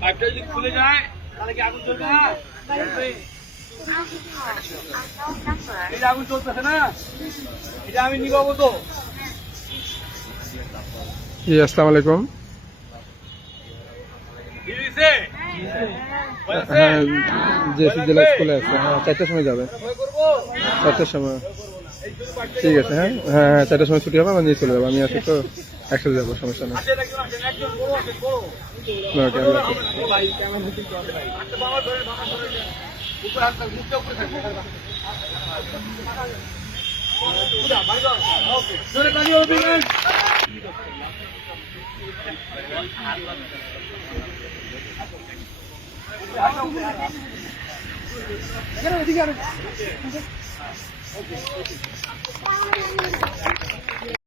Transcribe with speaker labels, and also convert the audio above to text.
Speaker 1: পাইপটা যদি খুলে যায় তাহলে কি আগুন জ্বলবে না? এই আগুন চলতেছে না? এটা আমি নিবাবো তো
Speaker 2: জি আসসালামু আলাইকুম। যে জেলা স্কুলে আছে হ্যাঁ চারটার সময় যাবে। চারটার সময়। ঠিক আছে হ্যাঁ হ্যাঁ হ্যাঁ চারটার সময় ছুটি হবে আমরা নিয়ে চলে যাব। আমি আছি তো একসাথে যাব সমস্যা নেই। ওকে
Speaker 1: এদিকে আনো।